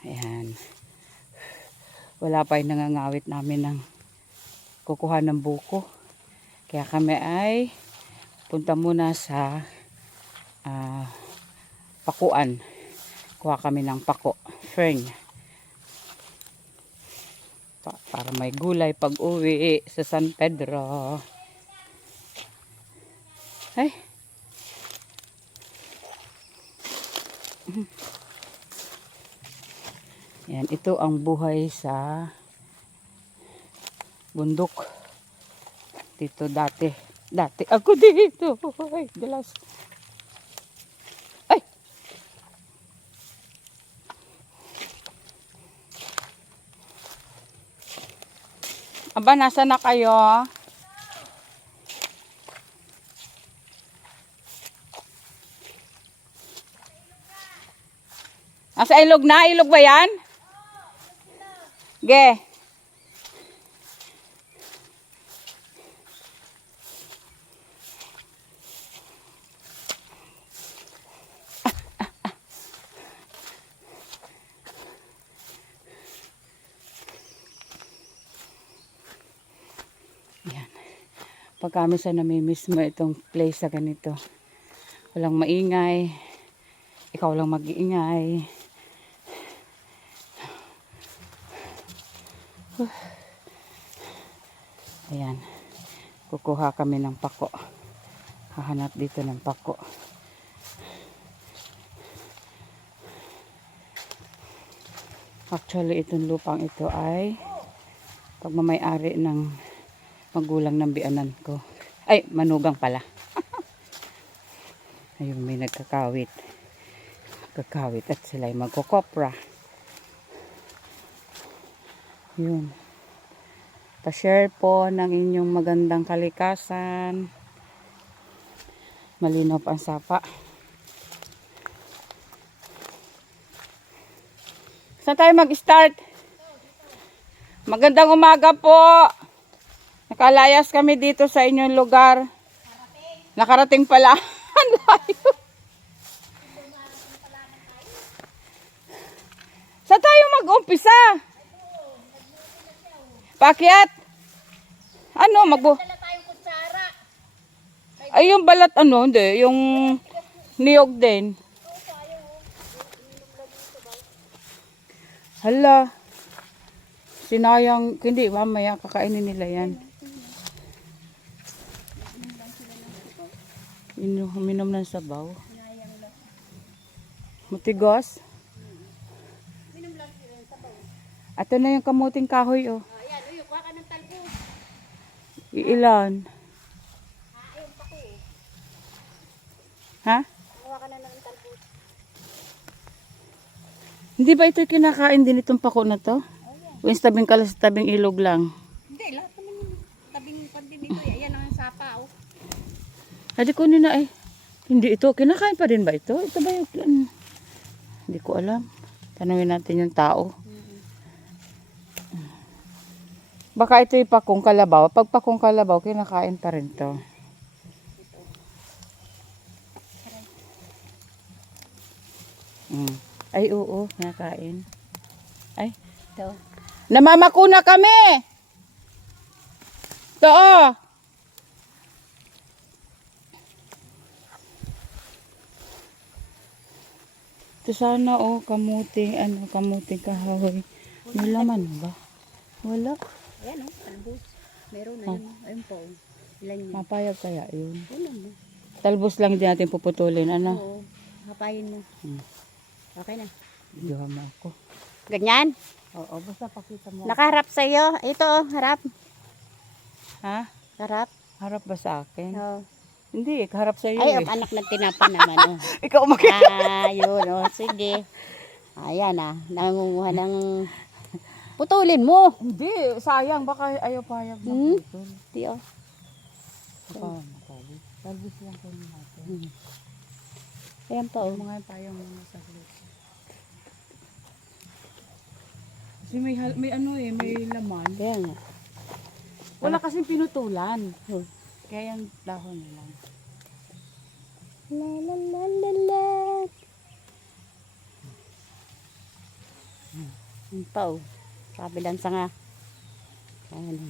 Ayan. Wala pa yung nangangawit namin ng kukuha ng buko. Kaya kami ay punta muna sa pakuan. Kuha kami ng pako. Fern. Para may gulay pag uwi sa San Pedro. Ay. Yan, ito ang buhay sa bundok. Dito dati. Dati ako dito. Ay, dalas. Ay! Aba, nasa na kayo? Nasa ilog na? Ilog ba yan? Ge. Yan. Pag kami sa namimiss mo itong place sa ganito. Walang maingay. Ikaw lang mag-iingay. Ayan. Kukuha kami ng pako. Hahanap dito ng pako. Actually, itong lupang ito ay pagmamay-ari ng magulang ng bianan ko. Ay, manugang pala. Ayun, may nagkakawit. Kakawit at sila'y magkukopra. Yun. Pa-share po ng inyong magandang kalikasan. Malinaw ang sapa. Saan tayo mag-start? Magandang umaga po. Nakalayas kami dito sa inyong lugar. Nakarating pala. Ang layo. Saan tayo mag-umpisa? Pakyat? Ano? Ay, yung balat ano? Hindi. Yung niyog din. Hala. Sinayang. Hindi, mamaya kakainin nila yan. Minom ng sabaw. Matigas. Ito na yung kamuting kahoy, oh. Ayan, uy, kuha ka ng talbos. Iilan? Ayun, pako. Ha? Kuha ka na ng talbos. Hindi ba ito kinakain din itong pako na to? O yung tabing kalas, tabing ilog lang? Hindi, lahat naman yung tabing pandin ito. Ayan ang sapa, oh. Hindi ko na eh. Hindi ito. Kinakain pa din ba ito? Ito ba yung... Hindi ko alam. Tanungin natin yung tao. Baka ito yung pakong kalabaw. Pag pakong kalabaw, kinakain pa rin to. Ay, oo. Kinakain. Ay. Ito. Namamakuna kami! Ito, oh. Ito sana, oh. Kamuting, kamuting kahoy. May laman ba? Wala. Ayan, oh, talbos. Meron na yun. Ayun po, oh. Ilan yun? Mapayag kaya yun. Ulan mo. Talbos lang din natin puputulin. Ano? Oo, hapayin mo. Okay na. Videohan mo ako. Ganyan? Oo, basta pakita mo. Nakaharap sa'yo. Ito, oh, harap. Ha? Harap. Harap ba sa akin? Oh. Hindi, harap sa iyo Ay, eh. anak nagtinapa naman, oh. Ikaw umakit. Ayun, oh, sige. Ayan, nangunguha ng... Putulin mo. Hindi, sayang. Baka ayaw payag Hmm? maputol. Di, oh. Baka matalbos. Talbos lang po natin. Ayan pa, oh. Mga payang muna sa glit. Kasi may ano eh, may laman. Kaya nga. Wala kasing pinutulan. Oh. Kaya yung dahon lang. La la la la la. Yun pa oh. Kabilang sanga. Ano.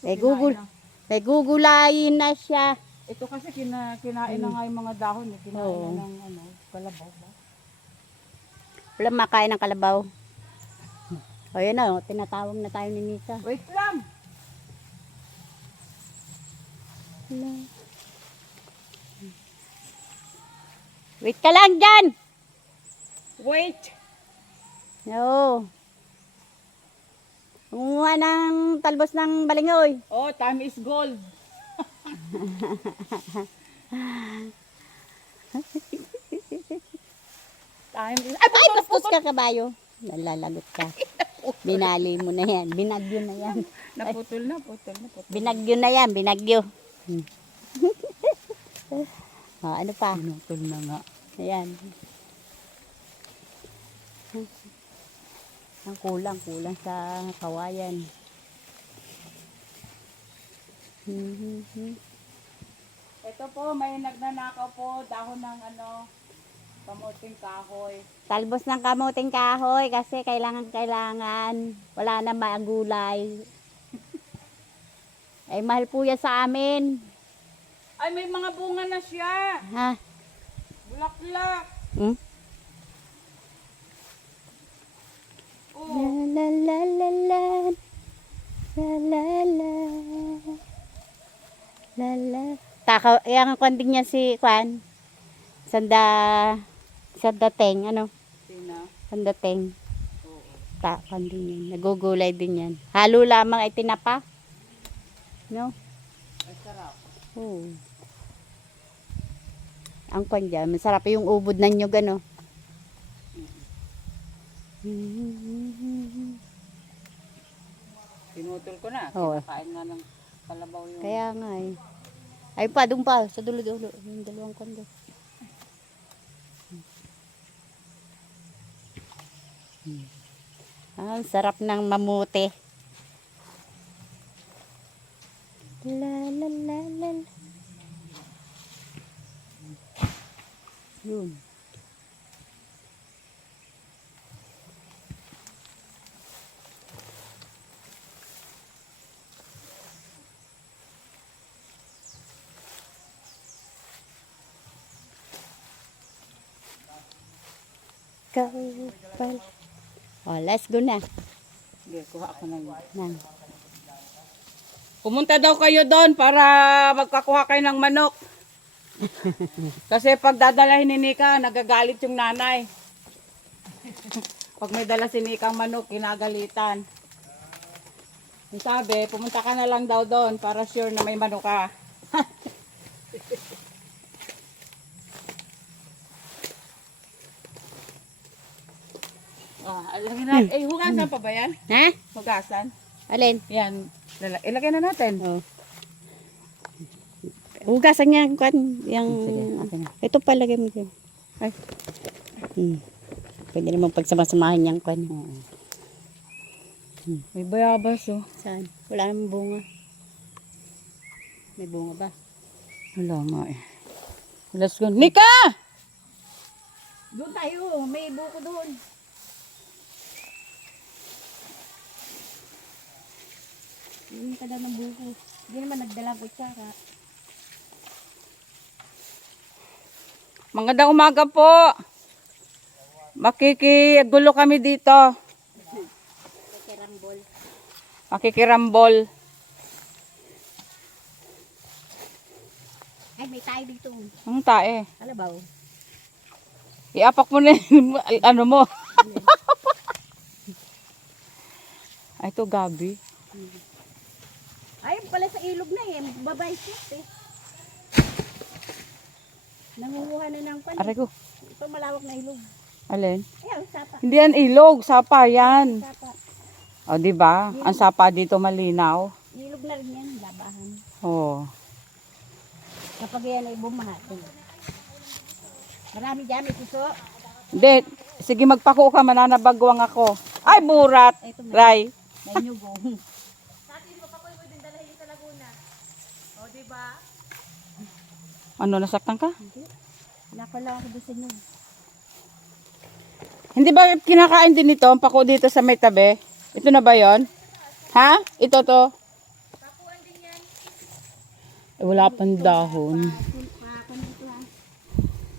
Kinain na. May gugulayin na siya. Ito kasi kinain na nga yung mga dahon. Kinain Oo. na ng kalabaw ba? Wala makain ng kalabaw. O yun na, tinatawag na tayo ni Nita. Wait lang! Wait ka lang dyan! Wait! Oo. Kumuha ng talbos ng balingoy. Oh, time is gold. Time is... Ay, bastos ka kabayo. Nalalagot ka. Binali mo na yan. Binagyo na yan. Naputol na. Binagyo na yan. Binagyo. O, ano pa? Pinutol na nga. Ayan. Ang kulang sa kawayan. Ito po, may nagnanakaw po dahon ng kamuting kahoy. Talbos ng kamuting kahoy kasi kailangan. Wala na magulay. Ay, mahal po yan sa amin. Ay, may mga bunga na siya. Ha? Bulaklak. Hmm? Oh. La la la la la la la la la. Takaw, yung kwanting niya si Kwan. Sandateng, ano? Sina? Sandateng. Oo. Kwanting yan. Nagugulay din yan. Halo lamang ay tinapa. No? Ay, sarap. Oo. Ang kwan dyan, masarap yung ubod ng nyug, ano? Pinutol ko na. Oo. Kinakain nga ng kalabaw yung... Kaya nga eh. Ay pa, doon pa. Sa dulo-dulo. Yung dalawang kondo. Ang sarap ng mamuti. La la la la. Yun. Kapal. Oh, let's go na. Sige, kuha ako na yun. Nang. Pumunta daw kayo doon para magkakuha kayo ng manok. Kasi pag dadalahin ni Nika, nagagalit yung nanay. Pag may dala si Nika ang manok, kinagalitan. Yung sabi, pumunta ka na lang daw doon para sure na may manok ka. Alagyan na. Hugasan pa ba yan? Ha? Hugasan? Alin? Yan. Ilagay na natin. Oh. Hugasan niya kwan, yung Sige, ito palagay mo dyan. Ay. Pwede naman pagsama-samahan niyang kwan. May bayabas oh. Saan? Wala namang bunga. May bunga ba? Wala nga eh. Let's go. Nika! Doon tayo, may buko doon. Yung ka ng buko. Hindi naman nagdala ko tsaka. Magandang umaga po. Makikigulo kami dito. Kerambol. Makikirambol. Ay, may tayo dito. Ang tae. Kalabaw. Iapak mo na yung ano mo. Ay, ito gabi. Ay, pala sa ilog na eh. Babay siya eh. Nangunguha na ng pan. Aray ko. Ito malawak na ilog. Alin? Ayan, sapa. Hindi yan ilog. Sapa yan. Sapa. O, diba? Ang sapa dito malinaw. Ilog na rin yan, labahan. Oo. Kapag yan ay bumahat. Marami dyan, may puso. Hindi. Sige, magpako ka. Mananabagwang ako. Ay, burat. Ito Ray. may nyugong. Ano, nasaktan ka? Nakala ako doon sa nyug. Hindi ba kinakain din ito? Ang pako dito sa may tabi? Ito na ba yon? Ha? Ito to? Eh, wala pang dahon.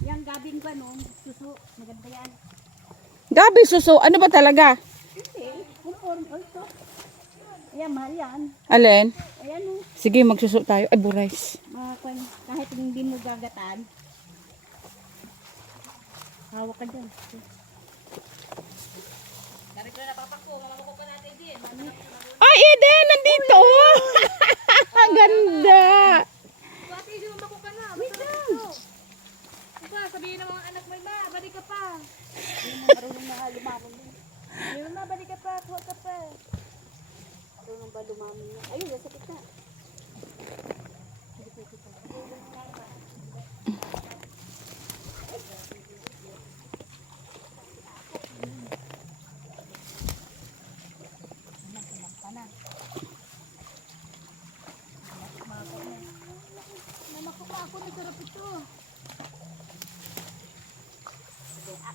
Yang gabing ba no? Suso. Maganda yan. Gabi suso. Ano ba talaga? Hindi. Conform. Oh, ito. Ayan, mahal yan. Alin? Ayan o. Sige, magsuso tayo. Ay, burais. Kahit hindi mo gagataan. Hawak ka dyan. Ay, Eden! Nandito! Ang ganda! Ate, di mo bako ka na. Wait lang. Ika, sabihin ng mga anak mo, ma, balik ka pa. Hindi mo marunong na lumaman din. Ayun na, balik ka pa, kuha ka pa. Marunong ba lumaman na? Ayun, nasa kita.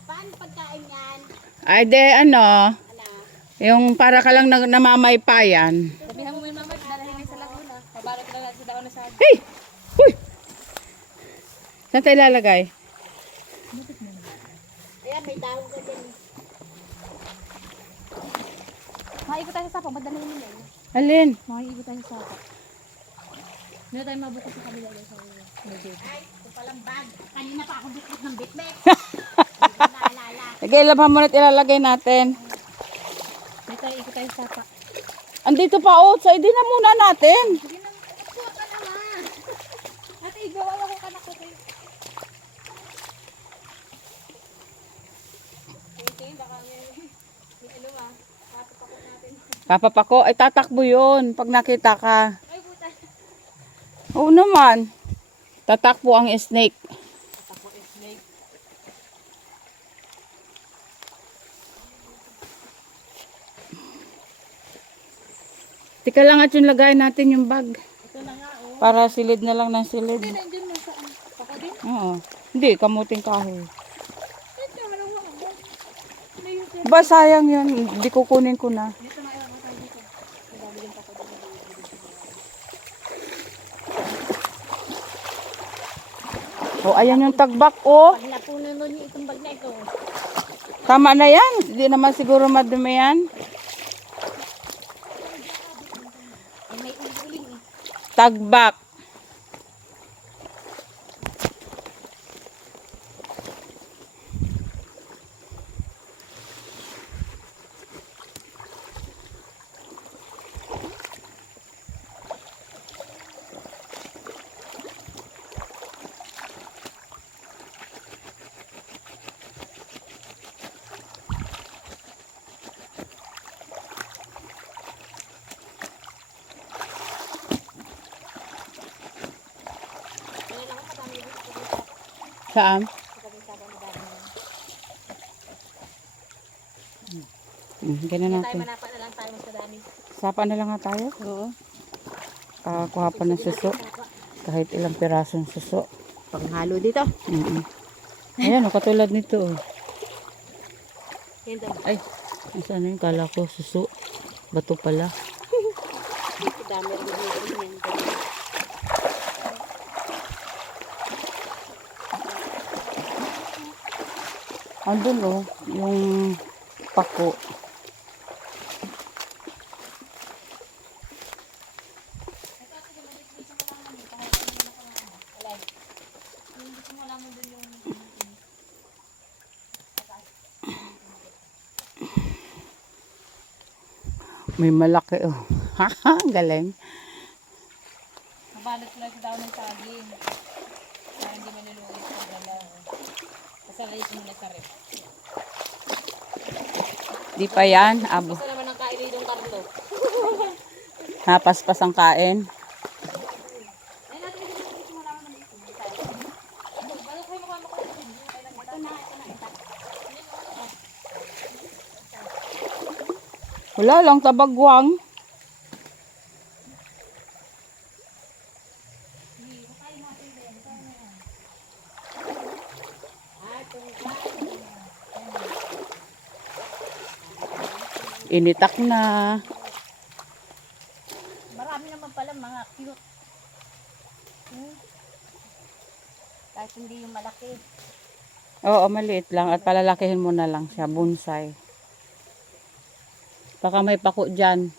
Paano pagkain yan? Ay, de, ano? Ano? Yung para ka lang namamaypayan. Sabihan mo yung mama, dalahin sa Laguna. Pabalot na lang sa daon na sa Hey! Uy! Saan tayo ilalagay? Ayan, may dahon ka dyan. Maikot tayo sa sapa, madalahin mo yan. Alin? Maikot tayo sa sapa. Hindi tayo mabukot sa kabila sa Ay, ito palang bag. Kanina pa ako bitbit ng bitbit. Sige, ilabhan mo na at ilalagay natin. Hindi tayo ikot tayo sa sapa. Andito pa, oh. So, hindi na muna natin. Sige na, kuha ka naman. Ate, igawa ako kanak ko kayo. Okay, baka may ano ma, patapakot natin. Kapapako, ay tatakbo yun pag nakita ka. Ay, puta. Oo naman. Tatakbo ang snake. Ako is snake. Tika lang at yung lagay natin yung bag. Ito na nga, oh. Para silid na lang ng silid. Hindi, nandiyan na saan. Pako din. Oo. Hindi, kamuting kahoy. Ito, walang wala. Ano yung sir? Ba, sayang yun. Hindi kukunin ko na. Dito na ilang tayo dito. Ang dami din pako din. O, ayan yung tagbak, oh. Pag napuno nun yung itong bag na ito. Tama na yan. Hindi naman siguro madumi yan. Ay, may uling eh. Tagbak. Saan? Ganun Tayo natin. manapa na lang tayo mas madami. Sapa na lang nga tayo. Oo. Kakakuha pa ng suso. Kahit ilang pirasong suso. Panghalo dito. Ayan, oh, katulad nito. Oh. Yan daw. Ay, saan yun? Kala ko suso. Bato pala. Dami rin yan. Andun, oh, yung pako. May malaki, oh. Haha, galing. Mabalot lang sa daon ng saging. Para hindi maluluwag sa dalaw. Pasalayos mo na sa rep. Di pa yan, abo. Basta naman ang kain ng Carlo. Napaspas ang kain. Ay, natin ito mo lang naman ito. Bago kayo mukha mo ko. Ito na, ito. Wala lang, tabagwang. Initak na. Marami naman pala mga cute. Kahit hindi yung malaki. Oo, maliit lang at palalakihin mo na lang siya, bonsai. Baka may pako dyan.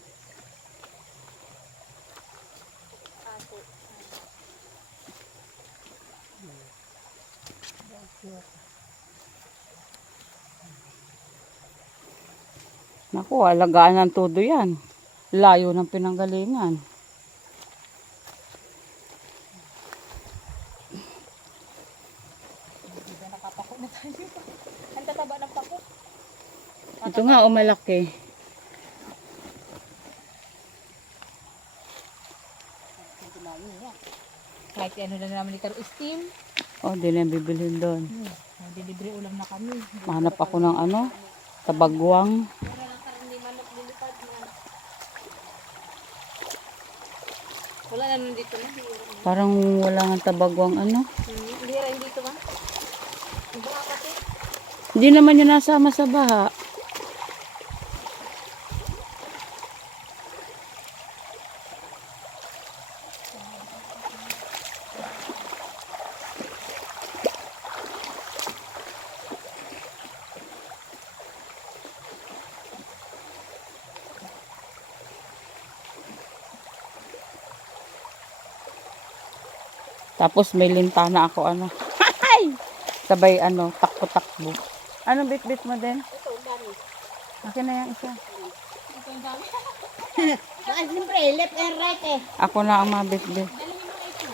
Naku, alagaan ng todo yan. Layo ng pinanggalingan. Nakapako na tayo. Ang tataba ng pako. Ito nga, o malaki. Kahit ano na naman ito, steam. O, di na bibilhin doon. Nagdilibre ulam na kami. Mahanap ako ng ano, tabagwang. Wala na nandito na. Parang wala nga tabagwang ano. Hindi rin dito ba? Baka kasi. Hindi naman yun nasama sa baha. Tapos may lintana ako ano. Sabay ano, takbo-takbo. Anong bit-bit mo din? Ito, dami. Akin na yung isa. Ito ang dami. Baka siyempre, left and right eh. Ako na ang mabit-bit. Dali mo mga ito.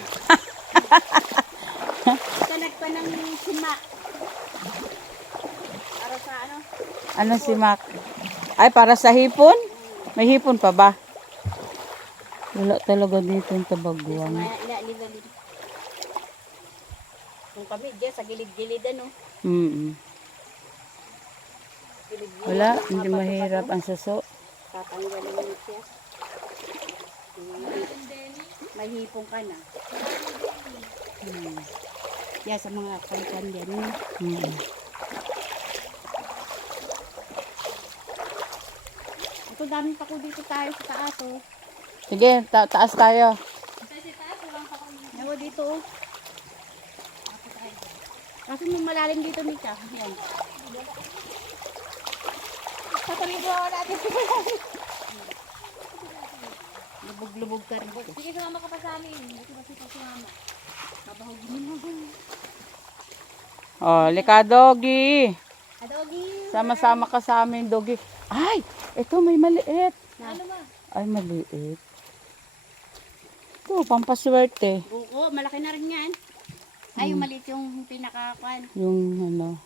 Kalag pa ng sima. Para sa ano? Ano si Mac? Ay, para sa hipon? May hipon pa ba? Wala talaga dito yung tabagwang. Livalin. Kung kami dyan sa gilid-gilid ano. Gilid-gilid. Wala, hindi mahirap ang suso. Tatanggalin mo siya. May hipong ka na. Yan sa mga kankan yan. Ito daming pako dito tayo sa taas oh. Sige, taas tayo. Nawa dito oh. Kasi may malalim dito Mika. Yan. Tataligaw natin. Lubog-lubog ka rin. Sige, sumama ka pa sa amin. Dito kasi pa sumama. Babahugin mo. Oh, lika doggy. Adogi. Sama-sama ka sa amin, doggy. Ay, ito may maliit. Ano ba? Ay, maliit. Ito, pampaswerte. Oo, malaki na rin yan. Ay, yung maliit yung pinakakwan. Yung ano.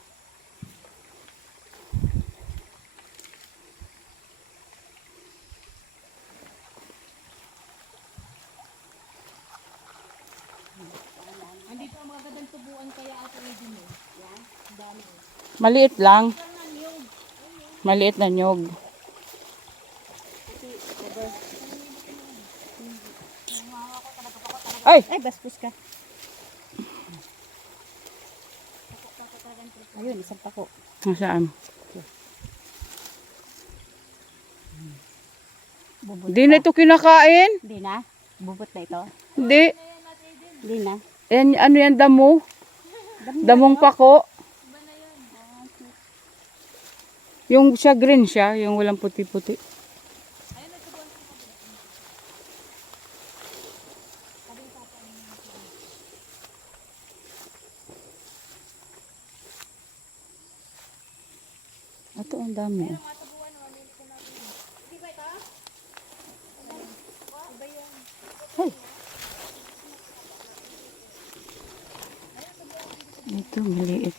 Andito ang mga gandang tubuan kaya ako na din eh. Yan. Ang dami eh. Maliit lang. Maliit na nyog. Ay! Ay, bastos ka. Ayun, isang pako. Nasaan? Bubot Hindi na ito kinakain. Hindi na? Bubot na ito? Hindi. Hindi na. Yan, ano yan, damo? Damong pako. Yung siya green siya, yung walang puti-puti. Ito ang dami. Ay. Ito maliit.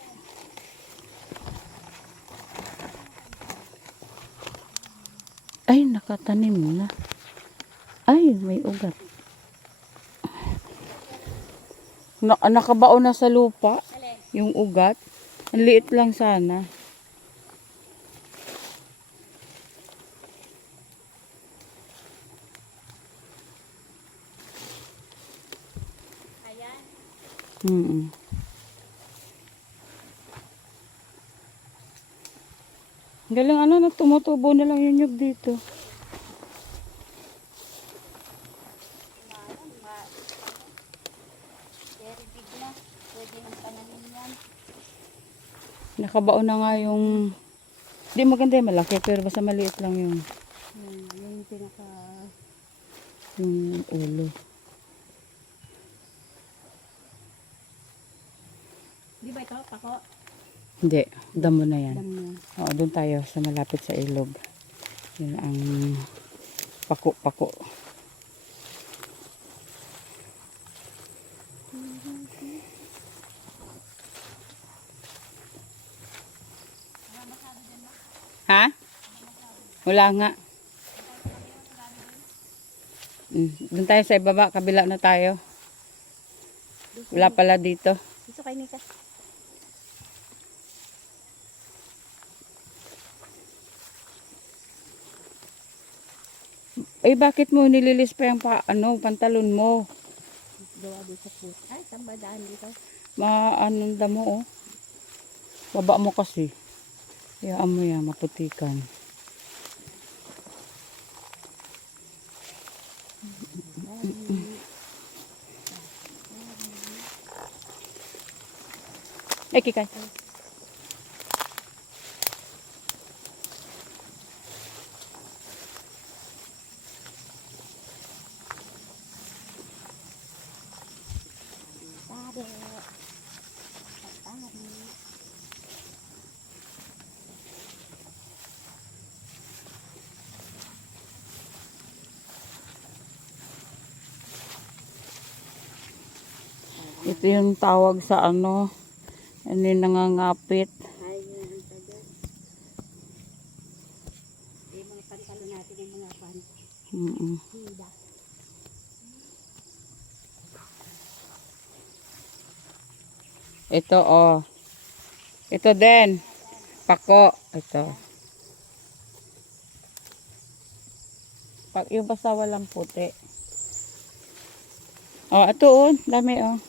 Ay, nakatanim na. Ay, may ugat. Nakabaon na sa lupa. Yung ugat. Ang liit lang sana. Mm. Galing ano, na tumutubo na lang yung nyug dito. Very big na. Pwede ng pananim yan. Nakabaon na nga yung... Di maganda yung malaki, pero basta maliit lang yung Yung pinaka... yung ulo. Di ba ito? Pako? Hindi, damo na yan. Dam na. Oo, doon tayo sa malapit sa ilog. Yun ang pako-pako. Ha? Wala nga. Doon tayo sa ibaba, kabila na tayo. Wala pala dito. Dito kay Nika. Eh, bakit mo nililis pa yung pantalon mo? Gawa dito sa puso. Ay, tambadaan dito. Anong damo, oh. Baba mo kasi. Hayaan mo yan, maputikan. Ay, kikay. Tabi. Tabi. Ito yung tawag sa ano yung nangangapit. Ay, yun ang tabi. Yung mga pantalo natin, yung mga hida. Ito, oh. Ito din. Pako. Ito. Yung basta walang puti. Oh, ito, oh. Dami, oh.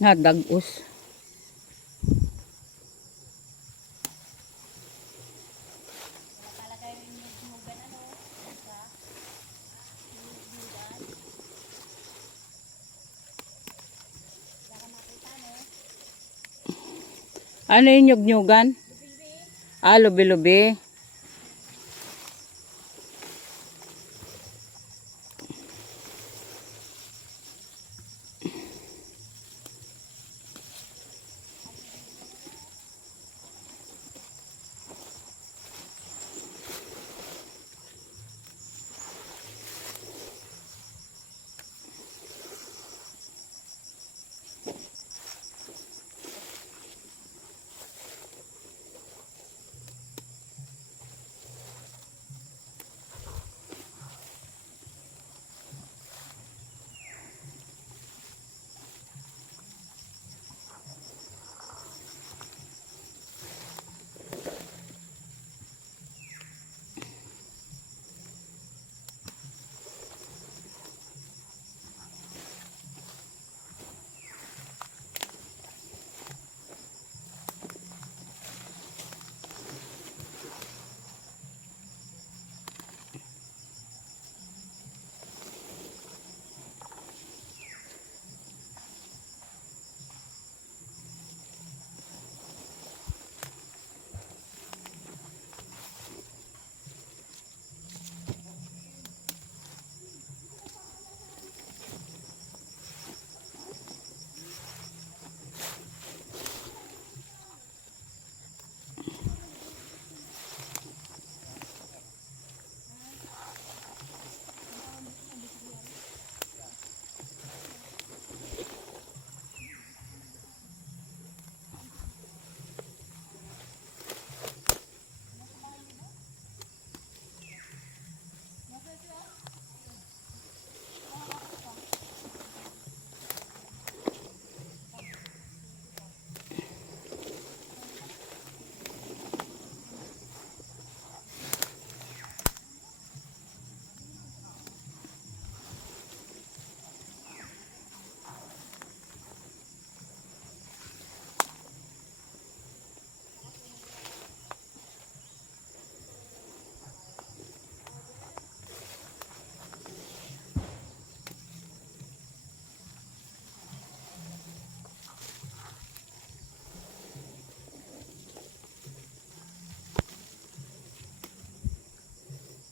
Nagdagos. Ano yung nyug-nyugan? Ah, lubi-lubi.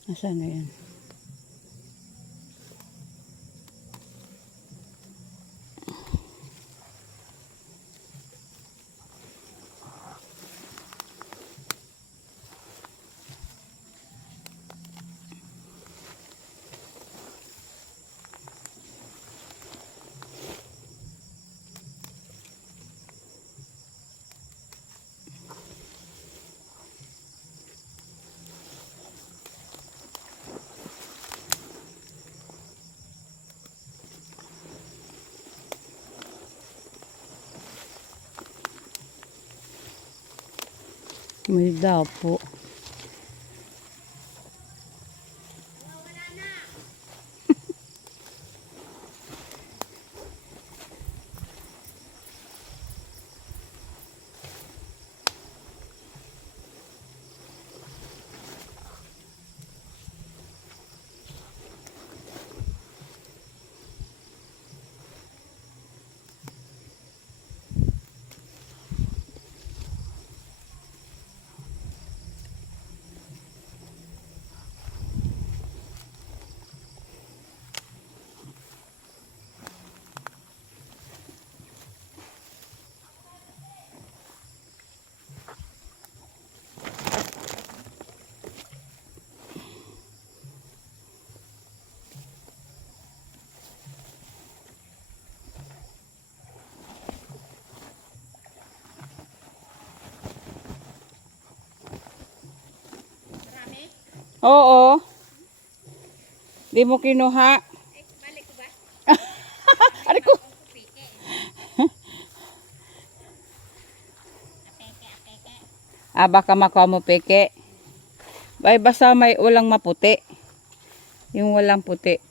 Nasaan na yan? May dapo. Oo. Di mo kinuha. Balik ko ba? Ari ko. Baka makuha mo peke. Bay, basta may ulang maputi. Yung walang puti.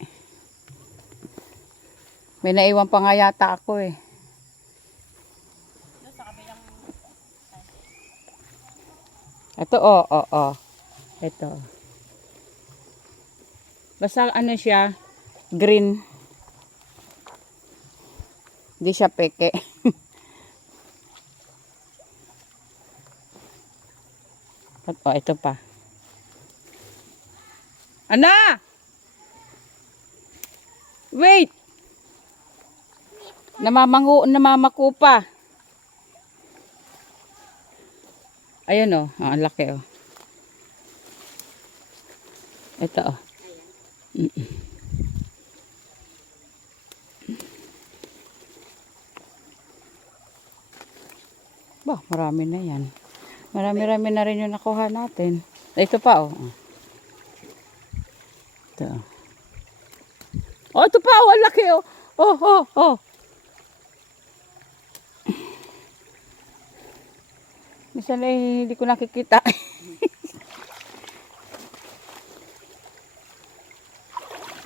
May naiwan pa nga yata ako eh. Ito oh. Ito. Basta ano siya, green. Hindi siya peke. Ito pa. Ana! Wait! Namamaku pa. Ayan oh, ang laki oh. Ito oh. Bah, marami na yan. Marami-rami na rin yung nakuha natin. Ito pa oh. Ito. Oh, ito pa oh, ang laki oh. Oh. Minsan ay hindi ko nakikita.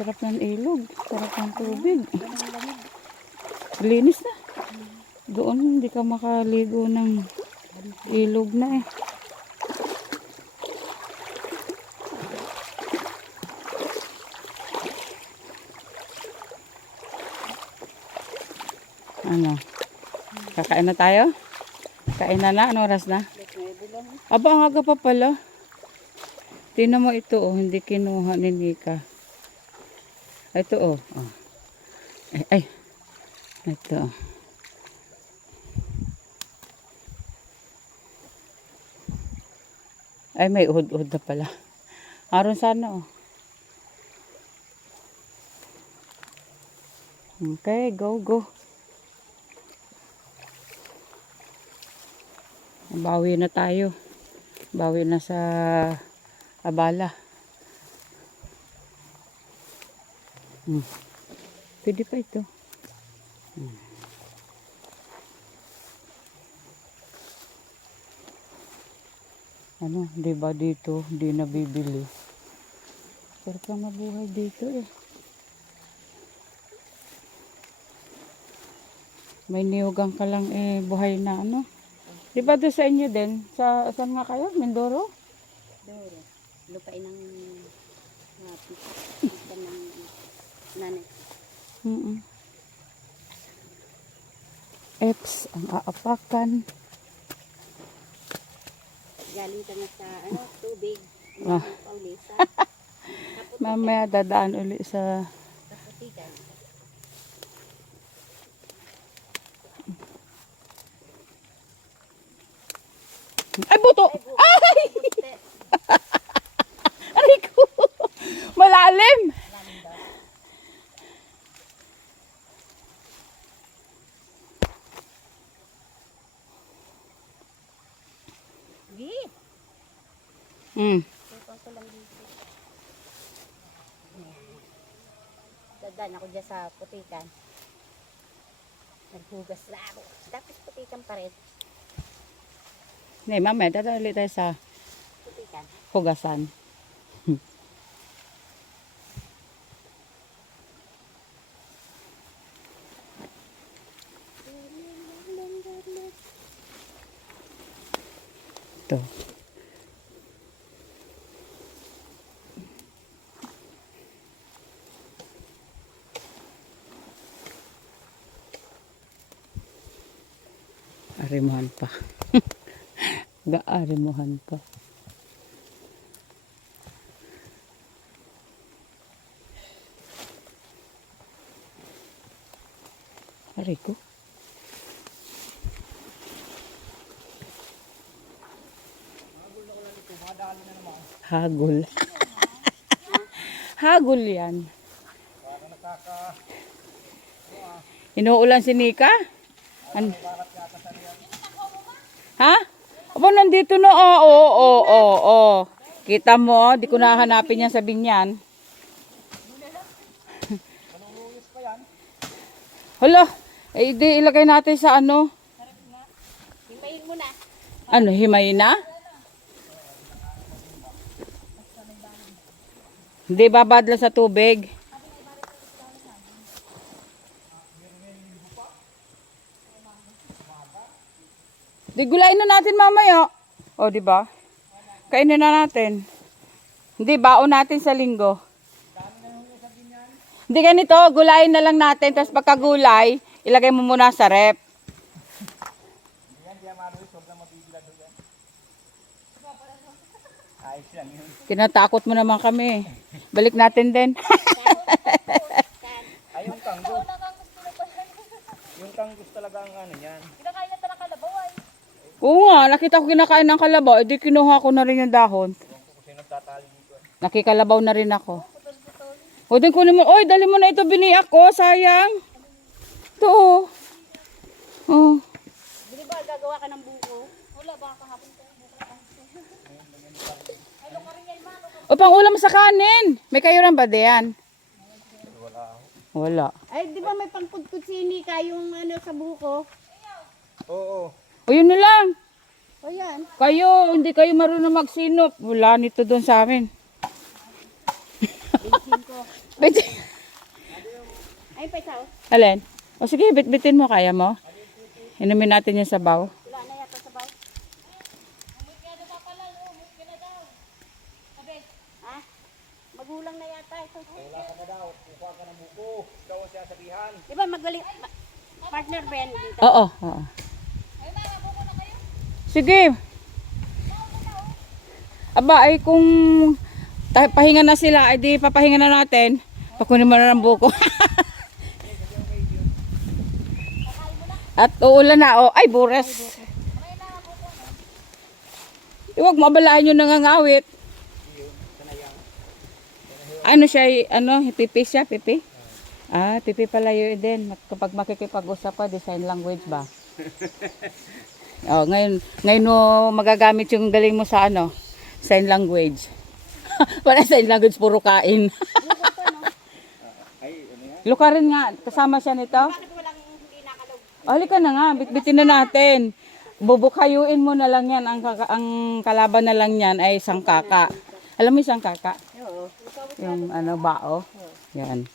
Sarap ng ilog. Sarap ng tubig. Linis na. Doon hindi ka makaligo ng ilog na eh. Ano? Kakain na tayo? Kain na na? Anong oras na? Aba, ang aga pa pala. Tingnan mo ito oh. Hindi kinuha ni Nika. Ito oh. Ay. Ito. Ay, may uhod-uhod na pala. Aron sana oh. Okay, go. Bawi na tayo. Bawi na sa abala. Pwede pa ito. Ano, di ba dito, di nabibili. Pero kang mabuhay dito eh. May niyugang ka lang eh, buhay na ano. Di ba doon sa inyo din? Saan nga kayo? Mindoro? Doro. Lupain ng pista ng nanay. Eps, ang aapakan. Galing ka na sa tubig. Ah. Paulisa. Mamaya dadaan uli sa... Kaputikan. Ay, buto! Ay! Aray ko! Malalim! Di. Hmm. Ipon ko lang dito. Dadaan ako dyan sa putikan. Naghugas na ako. Tapos putikan pa rin. Hindi, mamaya dadaan ulit tayo sa Putikan. hugasan. Ito. Arimuhan pa. Gaarimuhan pa. Aray ko. Hagol. Hagol yan. Inuulan si Nika? Ha? Aba, nandito na. Oo. Kita mo, di ko nahanapin yan sa binyan. Hala, eh, di ilagay natin sa ano? Himayin mo na. Ano, himay na? Hindi babad lang sa tubig. Di gulayin na natin mamaya. O, di ba? Kainin na natin. Hindi, baon natin sa linggo. Hindi ganito, gulayin na lang natin. Tapos pagkagulay, ilagay mo muna sa rep. Kinatakot mo naman kami. Balik natin din. Ay, yung kangus. Yung kangus talaga ang ano yan. Kinakain na talaga kalabaw ay. Oo nga, nakita ko kinakain ng kalabaw. E di kinuha ko na rin yung dahon. Kasi nagtatali dito. Nakikalabaw na rin ako. O din kunin mo. Oy, dali mo na ito, biniyak ko. Sayang. Ito oh. Oh. Di ba gagawa ka ng buko? Wala ba kahapon ko buka. O, pang ulam sa kanin. May kayuran ba diyan? Wala. Ay, di ba may pangkudkud si Nika yung ano sa buko? Oo. O, yun na lang. O yan. Kayo, hindi kayo marunong magsinop. Wala nito doon sa amin. Bensin ko. Bit- Ay, paisaw. Alin? O sige, bitbitin mo. Kaya mo? Inumin natin yung sabaw. Wala na yata sa baw. Ha? Magulang na yata ito. Wala ka na daw. Kukuha ka ng buko. Ikaw ang sasabihan. Di ba magaling? Partner ba yan dito? Oo. Sige. Aba, ay kung pahinga na sila, ay di papahinga na natin. Pakunin mo na ng buko. At uulan na, oh. Ay, bures. Huwag mo abalahan yung nangangawit. Ano siya, ano, pipi siya, pipi? Ah, pipi pala yun din. Kapag makikipag-usap ka, design language ba? Oh, ngayon mo magagamit yung galing mo sa ano, sign language. Para sign language, puro kain. Lukarin nga, kasama siya nito. Bakit walang hindi nakalog? Halika na nga, bitbitin na natin. Bubukayuin mo na lang yan. Ang kalaban na lang yan ay sangkaka. Alam mo yung sangkaka? Oo. Yung ano, bao. Yan.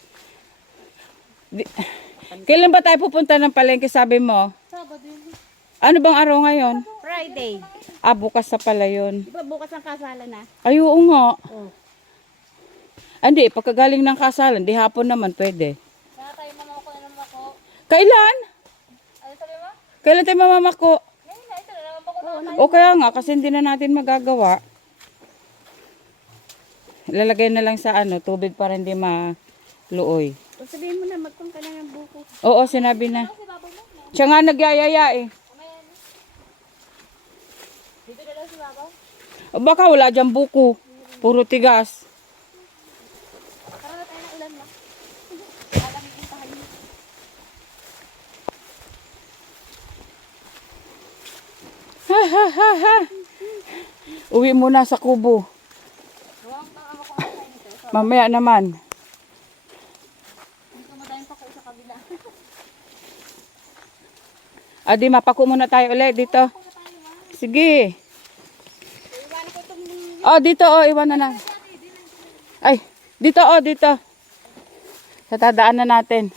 Kailan ba tayo pupunta ng palengke, sabi mo? Sabado yun. Ano bang araw ngayon? Friday. Ah, bukas na pala yun. Di ba bukas ang kasala na? Ay, oo nga. Oo. Hindi, pagkagaling ng kasalan, di hapon naman pwede. Kaya tayo mamako na naman ako. Kailan? Ano sabi mo? Kailan tayo mamamako? Ngayon na, ito na naman ako na. O kaya nga, kasi hindi na natin magagawa. Ilalagay na lang sa ano, tubig para hindi maluoy. O sabihin mo na, magkong ka na ng buko. Oo, sinabi na. Siya nga nagyayaya eh. Dito na lang si Babaw. O baka wala dyan buko. Puro tigas. Tara na tayo ng ulan na. Alamigin tayo. Ha ha ha ha. Uwi muna sa kubo. Huwag pang ako kung tayo dito. Mamaya naman. Hindi ko madaming pako sa kabila. Adi, mapako muna tayo ulit dito. Sige. Oh, dito oh, iwan na na. Ay, dito oh, dito. Sa tadaan na natin.